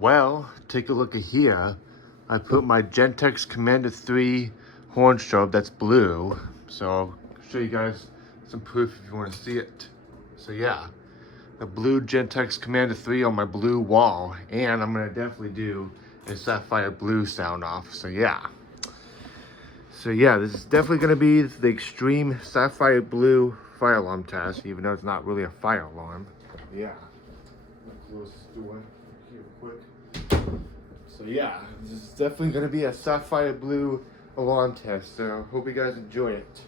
Well, take a look at here. I put my Gentex Commander 3 horn strobe that's blue. So I'll show you guys some proof if you want to see it. So yeah, the blue Gentex Commander 3 on my blue wall. And I'm gonna definitely do a sapphire blue sound off. So yeah. This is definitely gonna be the extreme sapphire blue fire alarm test, even though it's not really a fire alarm. Yeah. Close this door here quick. So yeah, this is definitely going to be a sapphire blue alarm test, so hope you guys enjoy it.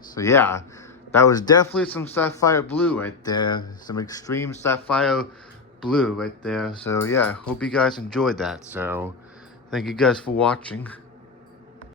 So yeah, that was definitely some sapphire blue right there. Some extreme sapphire blue right there. So yeah, hope you guys enjoyed that. So thank you guys for watching.